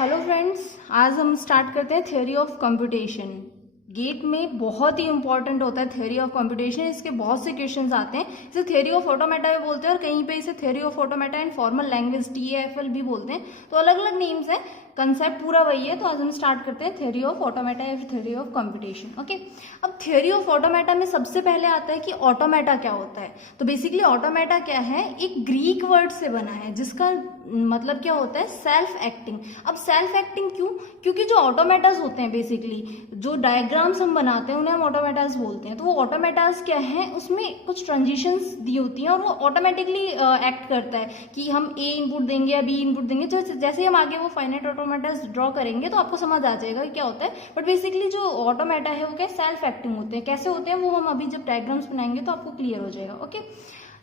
Hello friends, आज हम start करते हैं थ्योरी ऑफ कंप्यूटेशन। गेट में बहुत ही इंपॉर्टेंट होता है थ्योरी ऑफ कंप्यूटेशन। इसके बहुत से क्वेश्चंस आते हैं। इसे थ्योरी ऑफ ऑटोमेटा भी बोलते हैं और कहीं पे इसे theory of automata in formal language TAFL भी बोलते हैं। तो अलग अलग नेम्स हैं, कंसेप्ट पूरा वही है। तो आज हम स्टार्ट करते हैं थ्योरी ऑफ ऑटोमेटा या थ्योरी ऑफ कंप्यूटेशन। ओके, अब थ्योरी ऑफ ऑटोमेटा में सबसे पहले आता है कि ऑटोमेटा क्या होता है। तो बेसिकली ऑटोमेटा क्या है, एक ग्रीक वर्ड से बना है जिसका मतलब क्या होता है, सेल्फ एक्टिंग। अब सेल्फ एक्टिंग क्यों? क्योंकि जो ऑटोमेटास होते हैं, बेसिकली जो डायग्राम्स हम बनाते हैं उन्हें हम ऑटोमेटास बोलते हैं। तो वो ऑटोमेटास क्या है, उसमें कुछ ट्रांजिशंस दी होती हैं और वो ऑटोमेटिकली एक्ट करता है कि हम A इनपुट देंगे या B इनपुट देंगे। जैसे हम आगे वो फाइनाइट ऑटोमेटास ड्रॉ करेंगे तो आपको समझ आ जाएगा कि क्या होता है। बट बेसिकली जो ऑटोमेटा है वो क्या सेल्फ एक्टिंग होते हैं। कैसे होते हैं वो हम अभी जब डायग्राम्स बनाएंगे तो आपको क्लियर हो जाएगा। ओके,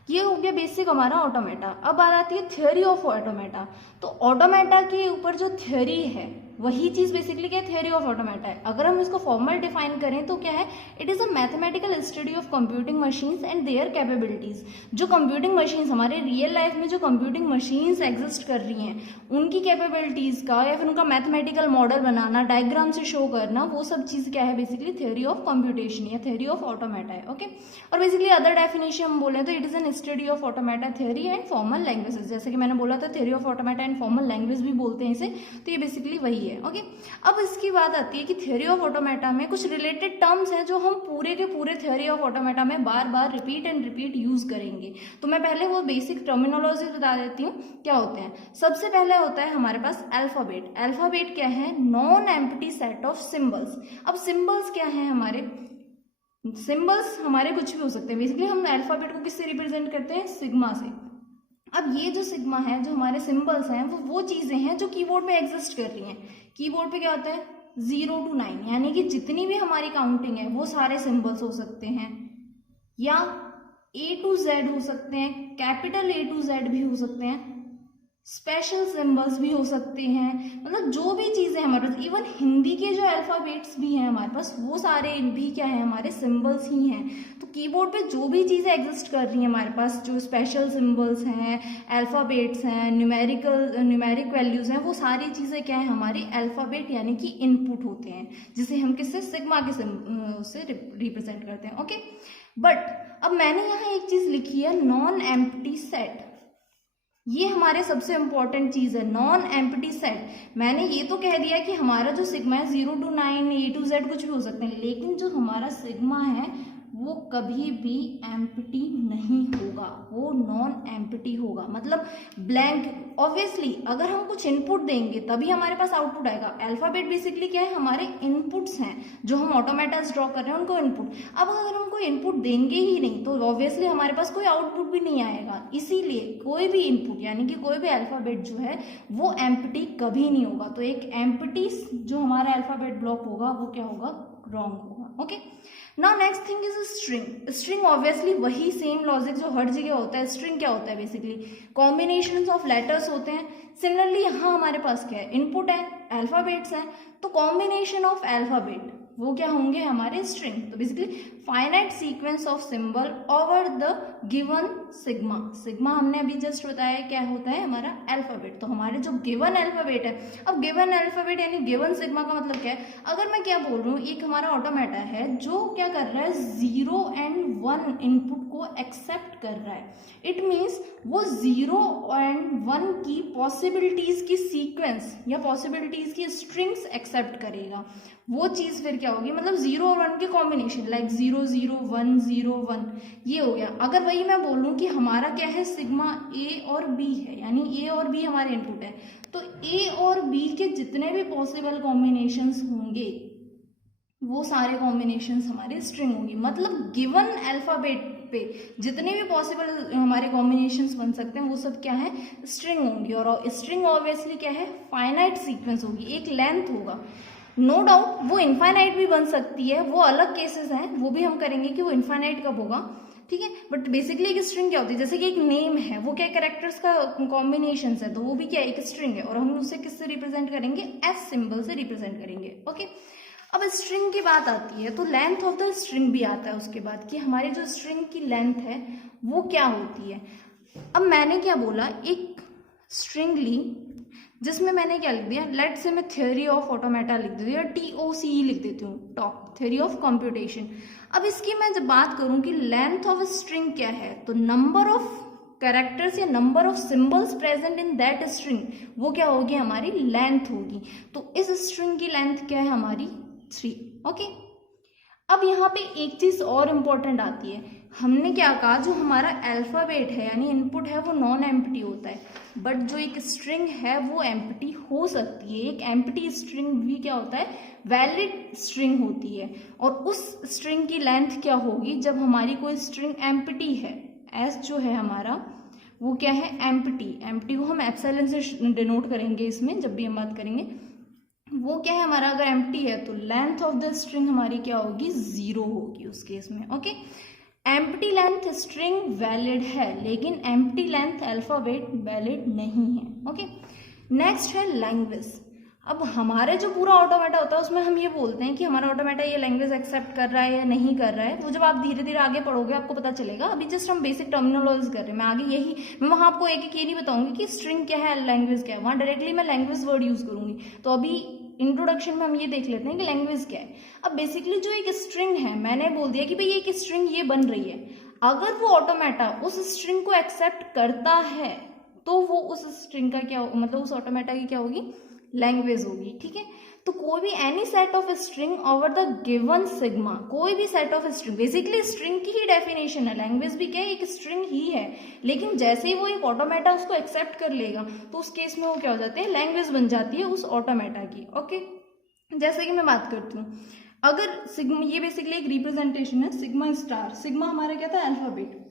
ये हो गया बेसिक हमारा ऑटोमेटा। अब बात आती है थ्योरी ऑफ ऑटोमेटा। तो ऑटोमेटा के ऊपर जो थ्योरी है वही चीज बेसिकली क्या थ्योरी ऑफ ऑटोमेटा है। अगर हम इसको फॉर्मल डिफाइन करें तो क्या है, it is a mathematical study of computing machines and there capabilities. जो कंप्यूटिंग मशीन्स हमारे रियल लाइफ में जो कंप्यूटिंग मशीन्स एग्जिस्ट कर रही हैं उनकी कैपेबिलिटीज का या फिर उनका मैथमेटिकल मॉडल बनाना, डायग्राम से शो करना, वो सब चीज क्या है बेसिकली थ्योरी ऑफ कंप्यूटेशन या थ्योरी ऑफ ऑटोमेटा है। ओके, और बेसिकली अदर डेफिनेशन हम बोले तो it is an study of automata theory and formal languages. जैसे कि मैंने बोला था theory of automata and formal language भी बोलते हैं इसे। तो ये बेसिकली वही है। ओके, अब इसकी बात आती है कि थ्योरी ऑफ ऑटोमेटा में कुछ रिलेटेड टर्म्स हैं जो हम पूरे के पूरे थ्योरी ऑफ ऑटोमेटा में बार बार रिपीट एंड रिपीट यूज करेंगे। तो मैं पहले वो बेसिक टर्मिनोलॉजी बता देती हूँ क्या होते हैं। सबसे पहले होता है हमारे पास अल्फाबेट। अल्फाबेट क्या है, non empty set of symbols. अब सिंबल्स क्या है, हमारे सिंबल्स हमारे कुछ भी हो सकते हैं। बेसिकली हम अल्फाबेट को किससे रिप्रेजेंट करते हैं, सिग्मा से। अब ये जो सिग्मा है, जो हमारे सिंबल्स हैं, वो चीजें हैं जो कीबोर्ड पे एग्जिस्ट कर रही हैं। कीबोर्ड पे क्या होता है 0 to 9, यानी कि जितनी भी हमारी काउंटिंग है वो सारे सिंबल्स हो सकते हैं, या A to Z हो सकते हैं, कैपिटल A to Z भी हो सकते हैं, स्पेशल सिंबल्स भी हो सकते हैं। मतलब जो भी चीजें हमारे पास, इवन हिंदी के जो अल्फाबेट्स भी हैं हमारे पास, वो सारे भी क्या है, हमारे सिंबल्स ही हैं। तो कीबोर्ड पे जो भी चीजें एग्जिस्ट कर रही हैं हमारे पास, जो स्पेशल सिंबल्स हैं, अल्फाबेट्स हैं, न्यूमेरिक वैल्यूज हैं, वो सारी चीजें क्या है, हमारे अल्फाबेट यानी कि इनपुट होते हैं, जिसे हम किससे, सिग्मा के से रिप्रेजेंट करते हैं। ओके, बट अब मैंने यहाँ एक चीज लिखी है, नॉन एम्प्टी सेट। ये हमारे सबसे इंपॉर्टेंट चीज है, नॉन एम्प्टी सेट। मैंने ये तो कह दिया कि हमारा जो सिग्मा है 0 to 9, A to Z कुछ भी हो सकते हैं, लेकिन जो हमारा सिग्मा है वो कभी भी एम्प्टी नहीं होगा, वो नॉन एम्प्टी होगा, मतलब ब्लैंक। ऑब्वियसली अगर हम कुछ इनपुट देंगे तभी हमारे पास आउटपुट आएगा। अल्फाबेट बेसिकली क्या है, हमारे इनपुट्स हैं, जो हम ऑटोमेटास ड्रॉ कर रहे हैं उनको इनपुट। अब अगर हम कोई इनपुट देंगे ही नहीं तो ऑब्वियसली हमारे पास कोई आउटपुट भी नहीं आएगा। इसीलिए कोई भी इनपुट यानी कि कोई भी अल्फाबेट जो है वो एम्प्टी कभी नहीं होगा। तो एक एम्प्टी जो हमारा अल्फाबेट ब्लॉक होगा वो क्या होगा, रॉन्ग होगा। Okay, now next thing is string. String obviously वही सेम लॉजिक जो हर जगह होता है। स्ट्रिंग क्या होता है, बेसिकली कॉम्बिनेशंस ऑफ लेटर्स होते हैं। सिमिलरली यहाँ हमारे पास क्या है, इनपुट है, अल्फाबेट्स हैं, तो कॉम्बिनेशन ऑफ अल्फाबेट वो क्या होंगे, हमारे स्ट्रिंग। तो basically finite sequence of symbol over the given sigma. Sigma हमने अभी जस्ट बताया क्या होता है, हमारा अल्फाबेट। तो हमारे जो गिवन अल्फाबेट है, अब गिवन अल्फाबेट यानी गिवन सिग्मा का मतलब क्या है, अगर मैं क्या बोल रही हूँ, एक हमारा ऑटोमेटा है जो क्या कर रहा है, 0 and 1 इनपुट को एक्सेप्ट कर रहा है। इट मीन्स वो 0 and 1 की पॉसिबिलिटीज की सीक्वेंस या पॉसिबिलिटीज की स्ट्रिंग्स एक्सेप्ट करेगा। वो चीज फिर क्या होगी, मतलब 0 और 1 के कॉम्बिनेशन, लाइक 0 0 1 0 1, ये हो गया। अगर वही मैं बोलूं कि हमारा क्या है, सिग्मा A और B है, यानी A और B हमारे इनपुट है, तो A और B के जितने भी पॉसिबल कॉम्बिनेशंस होंगे वो सारे कॉम्बिनेशंस हमारे स्ट्रिंग होंगी। मतलब गिवन अल्फाबेट पे जितने भी पॉसिबल हमारे कॉम्बिनेशंस बन सकते हैं वो सब क्या है, स्ट्रिंग होंगी। और स्ट्रिंग ऑब्वियसली क्या है, फाइनाइट सीक्वेंस होगी, एक लेंथ होगा। नो डाउट वो इनफाइनाइट भी बन सकती है, वो अलग केसेस हैं, वो भी हम करेंगे कि वो इनफाइनाइट कब होगा, ठीक है। बट बेसिकली एक स्ट्रिंग क्या होती है, जैसे कि एक नेम है, वो क्या कैरेक्टर्स का कॉम्बिनेशन है, तो वो भी क्या एक स्ट्रिंग है, और हम उसे किससे रिप्रेजेंट करेंगे, S सिंबल से रिप्रेजेंट करेंगे। ओके, अब स्ट्रिंग की बात आती है तो लेंथ ऑफ द स्ट्रिंग भी आता है उसके बाद, कि हमारी जो स्ट्रिंग की लेंथ है वो क्या होती है। अब मैंने क्या बोला, एक स्ट्रिंग ली जिसमें मैंने क्या लिख दिया, लेट से मैं थ्योरी ऑफ ऑटोमेटा लिख देती हूँ, या TOCE लिख देती हूँ, टॉप थ्योरी ऑफ कंप्यूटेशन। अब इसकी मैं जब बात करूँ कि लेंथ ऑफ स्ट्रिंग क्या है, तो नंबर ऑफ कैरेक्टर्स या number of symbols present in that string, वो क्या होगी, हमारी लेंथ होगी। तो इस स्ट्रिंग की लेंथ क्या है, हमारी 3। ओके, अब यहाँ पे एक चीज और इम्पोर्टेंट आती है, हमने क्या कहा, जो हमारा अल्फाबेट है यानी इनपुट है वो नॉन एम्प्टी होता है, बट जो एक स्ट्रिंग है वो एम्प्टी हो सकती है। एक एम्प्टी स्ट्रिंग भी क्या होता है, वैलिड स्ट्रिंग होती है। और उस स्ट्रिंग की लेंथ क्या होगी, जब हमारी कोई स्ट्रिंग एम्प्टी है, एस जो है हमारा वो क्या है, एम्प्टी। एम्प्टी को हम एप्सिलॉन से डिनोट करेंगे इसमें जब भी हम बात करेंगे। वो क्या है हमारा, अगर एम्प्टी है तो लेंथ ऑफ द स्ट्रिंग हमारी क्या होगी, 0 होगी उस केस में। Okay, empty length string valid है, लेकिन एम्प्टी लेंथ अल्फाबेट वैलिड नहीं है। ओके, नेक्स्ट है लैंग्वेज। अब हमारे जो पूरा ऑटोमेटा होता है उसमें हम ये बोलते हैं कि हमारा ऑटोमेटा ये लैंग्वेज एक्सेप्ट कर रहा है या नहीं कर रहा है, वो जब आप धीरे धीरे आगे पढ़ोगे आपको पता चलेगा। अभी जस्ट हम बेसिक टर्मिनोलॉजी कर रहे हैं, मैं आगे यही, मैं वहां आपको एक एक ये नहीं बताऊंगी कि स्ट्रिंग क्या है, लैंग्वेज क्या है, वहां डायरेक्टली मैं लैंग्वेज वर्ड यूज करूंगी। तो अभी इंट्रोडक्शन में हम ये देख लेते हैं कि लैंग्वेज क्या है। अब बेसिकली जो एक स्ट्रिंग है, मैंने बोल दिया कि भाई एक स्ट्रिंग ये बन रही है, अगर वो ऑटोमेटा उस स्ट्रिंग को एक्सेप्ट करता है तो वो उस स्ट्रिंग का क्या, मतलब उस ऑटोमेटा की क्या होगी, लैंग्वेज होगी। ठीक है, तो कोई भी any set of string over the given sigma, कोई भी set of string, basically string की ही डेफिनेशन है, लैंग्वेज भी क्या है, एक स्ट्रिंग ही है, लेकिन जैसे ही वो एक ऑटोमेटा उसको एक्सेप्ट कर लेगा तो उस केस में वो क्या हो जाते हैं, लैंग्वेज बन जाती है उस ऑटोमेटा की। ओके, जैसे कि मैं बात करती हूँ, अगर सिग्मा, ये बेसिकली एक रिप्रेजेंटेशन है, सिग्मा स्टार, सिग्मा हमारा क्या था, अल्फाबेट,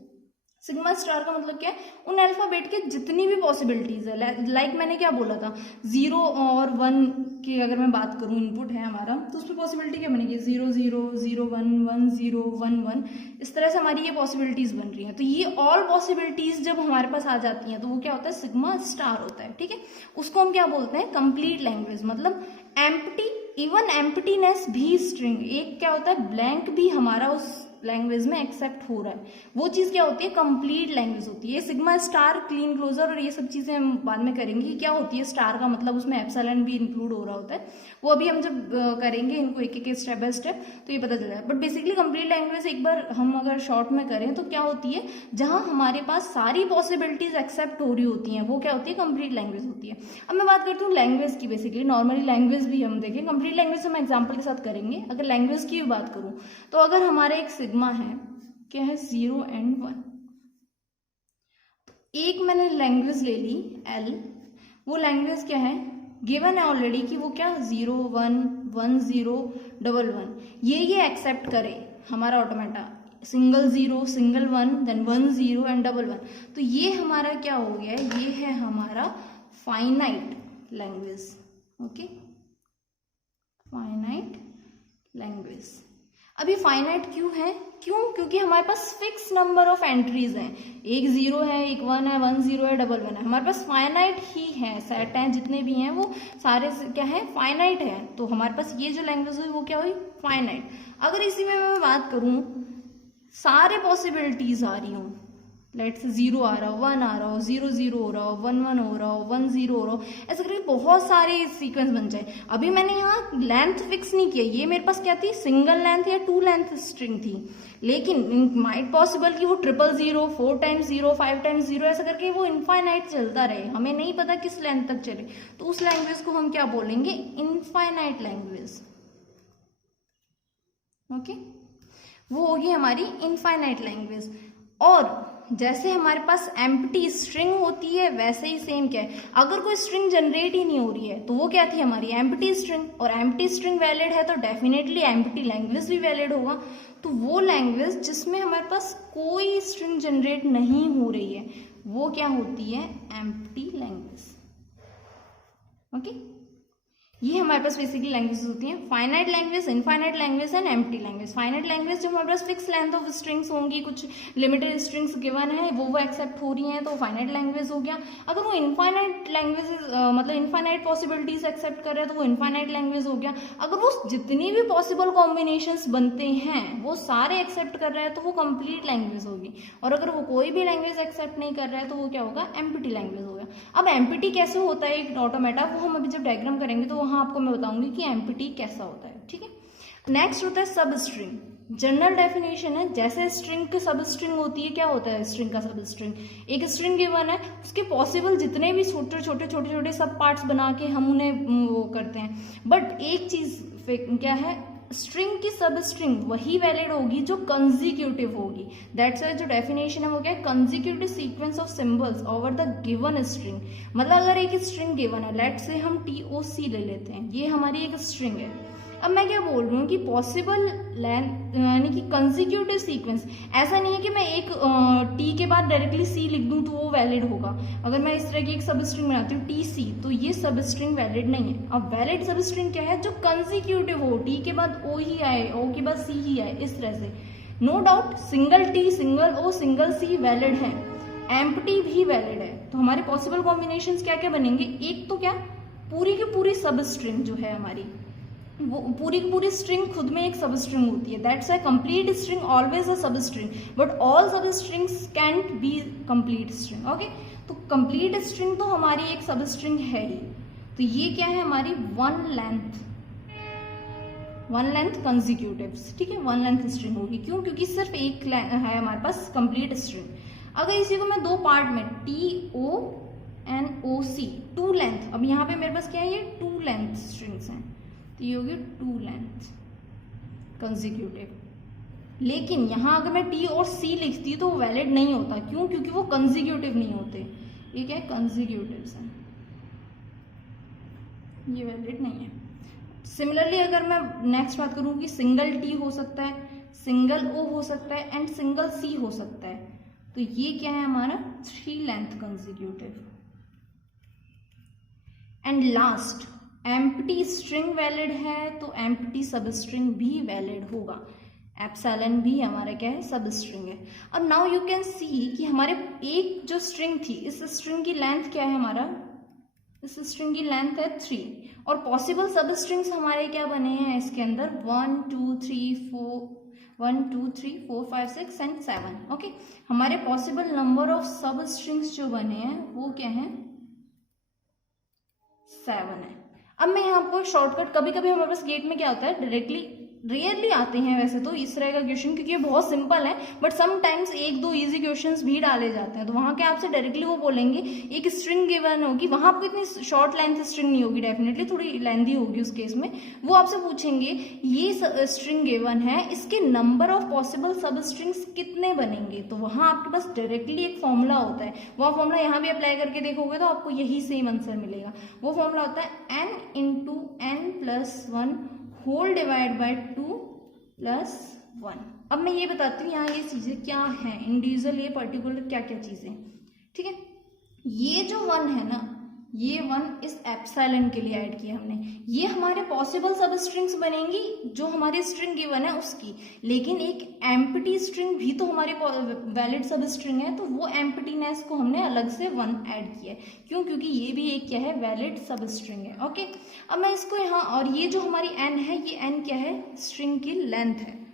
सिग्मा स्टार का मतलब क्या है, उन अल्फाबेट के जितनी भी पॉसिबिलिटीज है, लाइक मैंने क्या बोला था, 0 और 1 की अगर मैं बात करूं, इनपुट है हमारा, तो उसमें पॉसिबिलिटी क्या बनेगी, 0 0 0 1 1 0 1 1, इस तरह से हमारी ये पॉसिबिलिटीज बन रही हैं। तो ये ऑल पॉसिबिलिटीज जब हमारे पास आ जाती हैं तो वो क्या होता है, सिग्मा स्टार होता है। ठीक है, उसको हम क्या बोलते हैं, कंप्लीट लैंग्वेज। मतलब एम्प्टी, इवन एम्प्टीनेस भी स्ट्रिंग, एक क्या होता है, ब्लैंक भी हमारा उस लैंग्वेज में एक्सेप्ट हो रहा है, वो चीज क्या होती है, कंप्लीट लैंग्वेज होती है। सिग्मा स्टार, क्लीन क्लोजर और ये सब चीजें हम बाद में करेंगे, क्या होती है स्टार का मतलब, उसमें एप्सिलॉन भी इंक्लूड हो रहा होता है, वो अभी हम जब करेंगे इनको एक एक स्टेप बाय स्टेप तो ये पता चल जाएगा। बट बेसिकली कंप्लीट लैंग्वेज एक बार हम अगर शॉर्ट में करें तो क्या होती है, जहां हमारे पास सारी पॉसिबिलिटीज एक्सेप्ट हो रही होती हैं वो क्या होती है, कंप्लीट लैंग्वेज होती है। अब मैं बात करती हूँ लैंग्वेज की, बेसिकली नॉर्मली लैंग्वेज भी हम देखें, कंप्लीट लैंग्वेज हम एग्जाम्पल के साथ करेंगे। अगर लैंग्वेज की भी बात करूँ तो अगर हमारा एक सिग्मा है, क्या है, 0 and 1, एक मैंने लैंग्वेज ले ली L, वो लैंग्वेज क्या है, गिवन है ऑलरेडी कि वो क्या, 0 1 1 0 1 1, ये एक्सेप्ट करे हमारा automata, single 0 single 1 then 1 0 and 1 1, तो ये हमारा क्या हो गया, ये है हमारा finite language. Okay, finite language. अभी फाइनाइट क्यों है, क्यों, क्योंकि हमारे पास फिक्स नंबर ऑफ एंट्रीज हैं, एक 0 है, एक 1 है, 1 0 है, 1 1 है, हमारे पास फाइनाइट ही है, सेट हैं जितने भी हैं वो सारे क्या है, फाइनाइट है। तो हमारे पास ये जो लैंग्वेज हुई वो क्या हुई, फाइनाइट। अगर इसी में मैं बात करूं, सारे पॉसिबिलिटीज आ रही हूँ, लेट्स 0 आ रहा हो, 1 आ रहा हो, 0 0 हो रहा हो, 1 1 हो रहा हो, 1 0 हो रहा हो, ऐसे करके बहुत सारे सीक्वेंस बन जाए। अभी मैंने यहाँ लेंथ फिक्स नहीं किया, ये मेरे पास क्या थी, सिंगल लेंथ या 2 लेंथ स्ट्रिंग थी, लेकिन माइट पॉसिबल कि वो 0 0 4 टाइम्स 0 5 टाइम्स 0 ऐसा करके वो इनफाइनाइट चलता रहे, हमें नहीं पता किस लेंथ तक चले, तो उस लैंग्वेज को हम क्या बोलेंगे, इनफाइनाइट लैंग्वेज। ओके, वो होगी हमारी इनफाइनाइट लैंग्वेज। और जैसे हमारे पास एम्प्टी स्ट्रिंग होती है वैसे ही सेम क्या है, अगर कोई स्ट्रिंग जनरेट ही नहीं हो रही है तो वो क्या थी, हमारी एम्प्टी स्ट्रिंग, और एम्प्टी स्ट्रिंग वैलिड है तो डेफिनेटली एम्प्टी लैंग्वेज भी वैलिड होगा। तो वो लैंग्वेज जिसमें हमारे पास कोई स्ट्रिंग जनरेट नहीं हो रही है वो क्या होती है, एम्प्टी लैंग्वेज। ओके, ये हमारे पास बेसिकली लैंग्वेज होती हैं, finite language, infinite language and empty language. Finite language जो हमारे पास फिक्स लेंथ ऑफ स्ट्रिंग्स होंगी, कुछ लिमिटेड स्ट्रिंग्स गिवन है वो एक्सेप्ट हो रही हैं तो फाइनाइट लैंग्वेज हो गया। अगर वो इनफाइनाइट लैंग्वेज मतलब इनफाइनाइट पॉसिबिलिटीज एक्सेप्ट कर रहे हैं तो वो इनफाइनाइट लैंग्वेज हो गया। अगर वो जितनी भी पॉसिबल कॉम्बिनेशंस बनते हैं वो सारे एक्सेप्ट कर रहे हैं तो वो कंप्लीट लैंग्वेज होगी। और अगर वो कोई भी लैंग्वेज एक्सेप्ट नहीं कर रहा है तो वो क्या होगा, एम्प्टी लैंग्वेज होगा। जाएगा। अब एम्प्टी कैसे होता है एक ऑटोमेटा, वो हम अभी जब डायग्राम करेंगे तो वहां आपको मैं बताऊंगी कि एम्प्टी कैसा होता है, ठीक है। नेक्स्ट होता है सब स्ट्रिंग। जनरल डेफिनेशन है, जैसे स्ट्रिंग की सब स्ट्रिंग होती है, क्या होता है स्ट्रिंग का सब स्ट्रिंग, एक स्ट्रिंग गिवन है, उसके पॉसिबल जितने भी छोटे छोटे सब पार्ट्स बना के हम उन्हें वो करते हैं। बट एक चीज क्या है, स्ट्रिंग की सब स्ट्रिंग वही वैलिड होगी जो कंजिक्यूटिव होगी। दैट्स वाई जो डेफिनेशन है वो क्या है, consecutive sequence of symbols over the given string. मतलब अगर एक स्ट्रिंग गिवन है, लेट से हम TOC ले लेते हैं, ये हमारी एक स्ट्रिंग है। अब मैं क्या बोल रही हूँ कि पॉसिबल लेंथ यानी कि कंजिक्यूटिव सीक्वेंस, ऐसा नहीं है कि मैं एक T के बाद डायरेक्टली C लिख दूं तो वो वैलिड होगा। अगर मैं इस तरह की एक सब स्ट्रिंग बनाती हूँ TC, तो ये सब स्ट्रिंग वैलिड नहीं है। अब वैलिड सब स्ट्रिंग क्या है, जो कंजिक्यूटिव हो, T के बाद O ही आए, O के बाद C ही आए, इस तरह से। No doubt single T single O single C valid है, एम्प्टी भी वैलिड है। तो हमारे पॉसिबल कॉम्बिनेशंस क्या क्या बनेंगे, एक तो क्या पूरी की पूरी सब स्ट्रिंग जो है हमारी, वो पूरी की पूरी स्ट्रिंग खुद में एक सब स्ट्रिंग होती है। That's why complete string always a substring, but all substrings can't be complete string. Okay, तो कंप्लीट स्ट्रिंग तो हमारी एक सब स्ट्रिंग है ही। तो ये क्या है हमारी वन लेंथ कंजिक्यूटिव्स, ठीक है, वन लेंथ स्ट्रिंग होगी। क्यों, क्योंकि सिर्फ एक है हमारे पास कंप्लीट स्ट्रिंग। अगर इसी को मैं दो पार्ट में TONOC, टू लेंथ, अब यहाँ पे मेरे पास क्या है, ये टू लेंथ स्ट्रिंग्स हैं, तो ये होगी टू लेंथ कंजिक्यूटिव। लेकिन यहां अगर मैं T और C लिखती तो वो वैलिड नहीं होता। क्यों, क्योंकि वो कंजिक्यूटिव नहीं होते। ये क्या है, कंजिक्यूटिव्स हैं, ये वैलिड नहीं है। सिमिलरली अगर मैं नेक्स्ट बात करूं कि सिंगल T हो सकता है, सिंगल O हो सकता है एंड सिंगल C हो सकता है, तो ये क्या है हमारा three length consecutive. And last, empty string valid है तो एम्प्टी सब स्ट्रिंग भी वैलिड होगा। एप्सिलॉन भी हमारा क्या है, सब स्ट्रिंग है। अब नाउ यू कैन सी कि हमारे एक जो स्ट्रिंग थी, इस स्ट्रिंग की लेंथ क्या है हमारा, इस स्ट्रिंग की लेंथ है 3, और पॉसिबल सब स्ट्रिंग्स हमारे क्या बने हैं इसके अंदर 1 2 3 4 5 6 एंड 7। ओके, हमारे पॉसिबल नंबर ऑफ सब स्ट्रिंग्स जो बने हैं वो क्या है, 7 है। अब मैं यहाँ आपको शॉर्टकट, कभी कभी हमारे पास गेट में क्या होता है, डायरेक्टली रेयरली आते हैं वैसे तो इस तरह का क्वेश्चन, क्योंकि ये बहुत सिंपल है, बट समटाइम्स एक दो इजी क्वेश्चंस भी डाले जाते हैं। तो वहां क्या आपसे डायरेक्टली वो बोलेंगे, एक स्ट्रिंग गिवन होगी, वहां आपको इतनी शॉर्ट लेंथ स्ट्रिंग नहीं होगी, डेफिनेटली थोड़ी लेंथी होगी उस केस में। वो आपसे पूछेंगे ये स्ट्रिंग गिवन है, इसके नंबर ऑफ पॉसिबल सब स्ट्रिंग्स कितने बनेंगे। तो वहां आपके पास डायरेक्टली एक फॉर्मूला होता है, वो फॉर्मूला यहाँ भी अप्लाई करके देखोगे तो आपको यही सेम आंसर मिलेगा। वो फॉर्मूला होता है n into n plus 1 whole divide by 2 plus 1। अब मैं ये बताती हूँ यहाँ ये चीजें क्या है, इंडिविजुअल ये पर्टिकुलर क्या क्या चीजें, ठीक है। ये जो 1 है ना, ये 1 इस एप्सिलॉन के लिए ऐड किया हमने, ये हमारे पॉसिबल सब स्ट्रिंग्स बनेंगी जो हमारी स्ट्रिंग गिवन है उसकी। लेकिन एक एम्प्टी स्ट्रिंग भी तो हमारी वैलिड सब स्ट्रिंग है, तो वो एम्प्टीनेस को हमने अलग से 1 ऐड किया है। क्यों, क्योंकि ये भी एक क्या है, वैलिड सब स्ट्रिंग है। ओके, अब मैं इसको यहाँ, और ये जो हमारी n है, ये n क्या है, स्ट्रिंग की लेंथ है।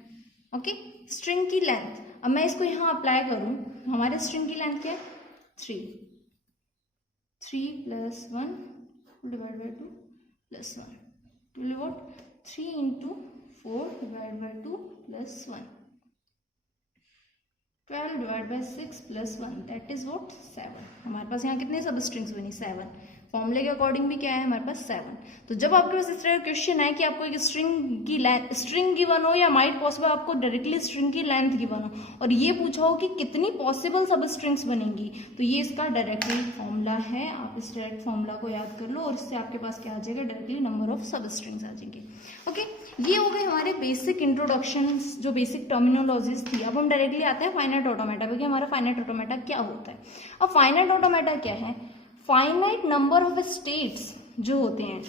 ओके, स्ट्रिंग की लेंथ। अब मैं इसको यहाँ अप्लाई करूँ, हमारे स्ट्रिंग की लेंथ क्या है, 3 plus 1 divide by 2 plus 1, to be what 3 into 4 divided by 2 plus 1, 12 divided by 6 plus 1, that is what 7। हमारे पास यहाँ कितने सब स्ट्रिंग्स बनी, 7। फॉर्मूले के अकॉर्डिंग भी क्या है हमारे पास, 7। तो जब आपके पास इस तरह का क्वेश्चन है कि आपको एक स्ट्रिंग गिवन हो, या माइट पॉसिबल आपको डायरेक्टली स्ट्रिंग की लेंथ गिवन हो, और ये पूछा हो कि कितनी पॉसिबल सब स्ट्रिंग्स बनेंगी, तो ये इसका डायरेक्टली फॉर्मूला है। आप इस डायरेक्ट फॉर्मूला को याद कर लो, और इससे आपके पास क्या आ जाएगा, डायरेक्टली नंबर ऑफ सब स्ट्रिंग्स आ जाएंगे। ओके, ये हो गए हमारे बेसिक इंट्रोडक्शन, जो बेसिक टर्मिनोलॉजीज थी। अब हम डायरेक्टली आते हैं फाइनाइट ऑटोमेटा पे, कि हमारा फाइनाइट ऑटोमेटा क्या होता है। अब फाइनाइट ऑटोमेटा क्या है, फाइनाइट नंबर ऑफ स्टेट्स जो होते हैं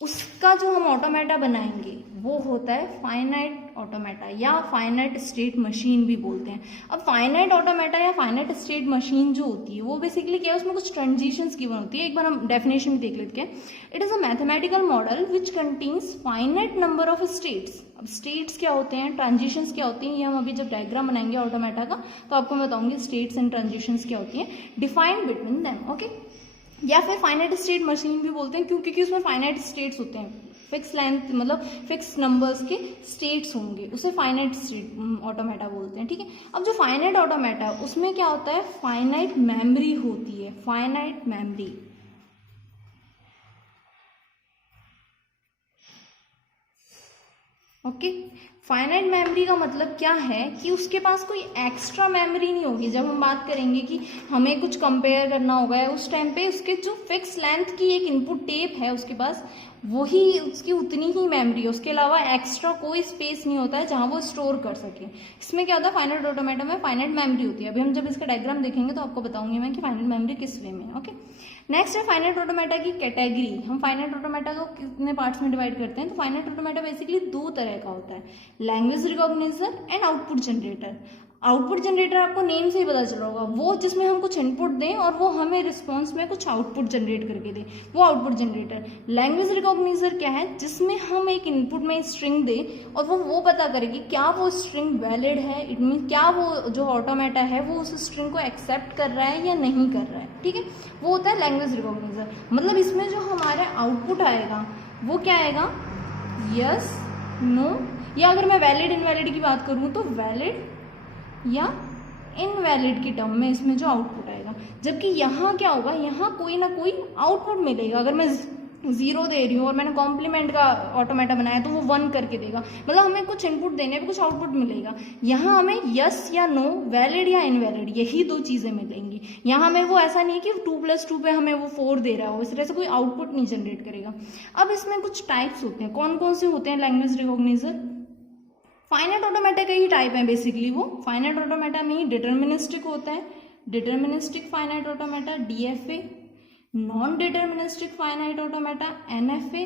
उसका जो हम ऑटोमेटा बनाएंगे वो होता है फाइनाइट ऑटोमेटा, या फाइनाइट स्टेट मशीन भी बोलते हैं। अब फाइनाइट ऑटोमेटा या फाइनाइट स्टेट मशीन जो होती है वो बेसिकली क्या है, उसमें कुछ ट्रांजिशंस गिवन होती है। एक बार हम डेफिनेशन भी देख लेते हैं। It is a mathematical model which contains finite number of states. अब स्टेट्स क्या होते हैं, ट्रांजिशंस क्या होती हैं, ये हम अभी जब डायग्राम बनाएंगे ऑटोमेटा का तो आपको मैं बताऊंगी स्टेट्स एंड ट्रांजिशंस क्या होती हैं, डिफाइंड बिटवीन देम। ओके, या फिर फाइनाइट स्टेट मशीन भी बोलते हैं, क्योंकि उसमें फाइनाइट स्टेट्स होते हैं, फिक्स लेंथ मतलब फिक्स नंबर्स के स्टेट्स होंगे, उसे फाइनाइट स्टेट ऑटोमेटा बोलते हैं। ठीक है, अब जो फाइनाइट ऑटोमेटा उसमें क्या होता है, फाइनाइट मेमोरी होती है, finite memory. Okay, finite memory का मतलब क्या है कि उसके पास कोई एक्स्ट्रा मेमोरी नहीं होगी। जब हम बात करेंगे कि हमें कुछ कंपेयर करना होगा उस टाइम पे उसके जो फिक्स लेंथ की एक इनपुट टेप है उसके पास, वही उसकी उतनी ही मेमोरी है, उसके अलावा एक्स्ट्रा कोई स्पेस नहीं होता है जहां वो स्टोर कर सके। इसमें क्या होता है, फाइनाइट ऑटोमेटा में फाइनाइट मेमोरी होती है। अभी हम जब इसका डायग्राम देखेंगे तो आपको बताऊंगी मैं कि फाइनाइट मेमोरी किस वे में है। ओके, नेक्स्ट है फाइनाइट ऑटोमेटा की कैटेगरी। हम फाइनाइट ऑटोमेटा को कितने पार्ट्स में डिवाइड करते हैं, तो फाइनाइट ऑटोमेटा बेसिकली दो तरह का होता है, language recognizer and output generator. Output generator आपको नेम से ही पता चल रहा होगा, वो जिसमें हम कुछ इनपुट दें और वो हमें रिस्पॉन्स में कुछ आउटपुट जनरेट करके दे, वो आउटपुट जनरेटर। लैंग्वेज रिकॉग्निजर क्या है, जिसमें हम एक इनपुट में स्ट्रिंग दें और वो पता करेगी क्या वो स्ट्रिंग वैलिड है, इट मीन क्या वो जो ऑटोमेटा है वो उस स्ट्रिंग को एक्सेप्ट कर रहा है या नहीं कर रहा है। ठीक है, वो होता है लैंग्वेज रिकॉग्निजर। मतलब इसमें जो हमारा आउटपुट आएगा वो क्या आएगा, यस, नो, या अगर मैं वैलिड इनवैलिड की बात करूँ तो वैलिड या इनवैलिड की टर्म में इसमें जो आउटपुट आएगा। जबकि यहाँ क्या होगा, यहाँ कोई ना कोई आउटपुट मिलेगा। अगर मैं 0 दे रही हूँ और मैंने कॉम्प्लीमेंट का ऑटोमेटा बनाया तो वो 1 करके देगा, मतलब हमें कुछ इनपुट देने पे कुछ आउटपुट मिलेगा। यहाँ हमें यस या नो, वैलिड या इनवैलिड, यही दो चीज़ें मिलेंगी। यहाँ हमें वो ऐसा नहीं है कि 2+2 पे हमें वो 4 दे रहा हो, इस तरह से कोई आउटपुट नहीं जनरेट करेगा। अब इसमें कुछ टाइप्स होते हैं, कौन कौन से होते हैं लैंग्वेज रिकॉग्निजर। फाइनाइट ऑटोमेटा का ही टाइप है बेसिकली, वो फाइनाइट ऑटोमेटा में ही डिटर्मिनिस्टिक होता है, deterministic finite automata DFA, non deterministic finite automata NFA,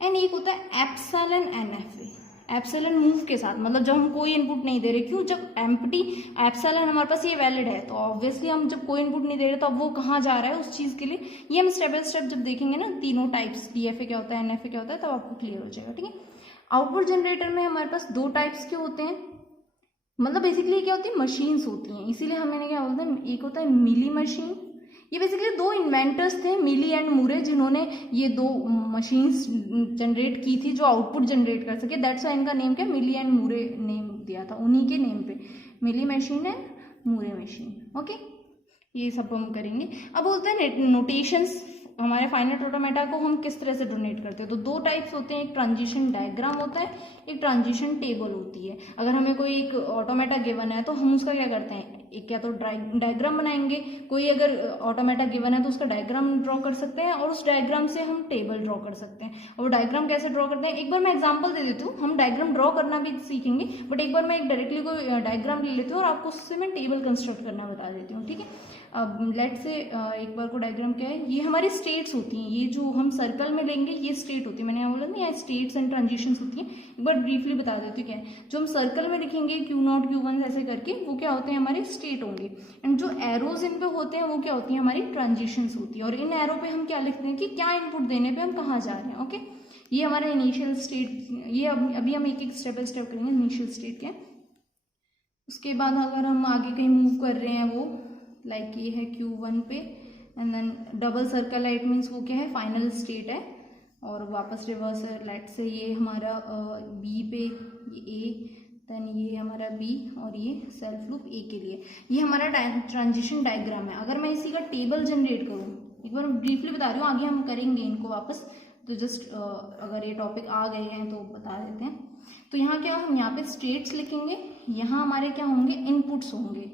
and एक होता है एप्सिलॉन NFA, एप्सिलॉन मूव के साथ, मतलब जब हम कोई इनपुट नहीं दे रहे। क्यों, जब एम्प्टी एप्सिलॉन हमारे पास ये वैलिड है तो ऑब्वियसली हम जब कोई इनपुट नहीं दे रहे तो अब वो कहाँ जा रहा है उस चीज़ के लिए, ये हम स्टेप बाय स्टेप जब देखेंगे ना, तीनों टाइप्स DFA क्या होता है NFA क्या होता है, तब आपको क्लियर हो जाएगा। ठीक है, आउटपुट जनरेटर में हमारे पास दो टाइप्स के होते हैं, मतलब बेसिकली क्या होती है, मशीन्स होती हैं, इसीलिए हमने क्या बोलते हैं, एक होता है मिली मशीन। ये बेसिकली दो इन्वेंटर्स थे, मिली एंड मूरे, जिन्होंने ये दो मशीन्स जनरेट की थी जो आउटपुट जनरेट कर सके। दैट्स वाई इनका नेम क्या, मिली एंड मूरे नेम दिया था, उन्हीं के नेम पे, Mealy machine and Moore machine. Okay, ये सब हम करेंगे। अब बोलते हैं नोटेशंस, हमारे फाइनाइट ऑटोमेटा को हम किस तरह से डोनेट करते हैं। तो दो टाइप्स होते हैं, एक ट्रांजिशन डायग्राम होता है, एक ट्रांजिशन टेबल होती है। अगर हमें कोई एक ऑटोमेटा गिवन है तो हम उसका क्या करते हैं, एक क्या तो डायग्राम बनाएंगे, कोई अगर ऑटोमेटा गिवन है तो उसका डायग्राम ड्रॉ कर सकते हैं और उस डायग्राम से हम टेबल ड्रॉ कर सकते हैं। और डायग्राम कैसे ड्रॉ करते हैं, एक बार मैं एग्जांपल दे देती हूँ, हम डायग्राम ड्रॉ करना भी सीखेंगे, बट एक बार मैं एक डायरेक्टली कोई डायग्राम ले लेती हूँ और आपको उससे मैं टेबल कंस्ट्रक्ट करना बता देती हूँ। ठीक है, अब लेट से एक बार को डायग्राम क्या है, ये हमारी स्टेट्स होती हैं, ये जो हम सर्कल में लेंगे ये स्टेट होती है, मैंने यहाँ बोला ना यहाँ स्टेट्स एंड ट्रांजिशंस होती हैं। एक बार ब्रीफली बता देती हूँ क्या है, जो हम सर्कल में लिखेंगे Q0 Q1 ऐसे करके, वो क्या होते हैं, हमारे स्टेट होंगे। एंड जो एरोज इन पे होते हैं वो क्या होती हैं, हमारी ट्रांजिशंस होती है। और इन एरो पे हम क्या लिखते हैं कि क्या इनपुट देने पे हम कहाँ जा रहे हैं। ओके, ये हमारा इनिशियल स्टेट, ये अभी हम एक एक स्टेप बाय स्टेप करेंगे। इनिशियल स्टेट क्या है, उसके बाद अगर हम आगे कहीं मूव कर रहे हैं, वो लाइक ये है Q1 पे, एंड देन डबल सर्कल है, इट मीन्स वो क्या है, फाइनल स्टेट है। और वापस रिवर्स है, लेट से ये हमारा B पे ये A, देन ये हमारा B और ये सेल्फ लूप A के लिए। ये हमारा ट्रांजिशन डायग्राम है। अगर मैं इसी का टेबल जनरेट करूँ, एक बार ब्रीफली बता रही हूँ, आगे हम करेंगे इनको वापस, तो जस्ट अगर ये टॉपिक आ गए हैं तो बता देते हैं। तो यहाँ क्या, हम यहाँ पे स्टेट्स लिखेंगे, यहाँ हमारे क्या होंगे, इनपुट्स होंगे।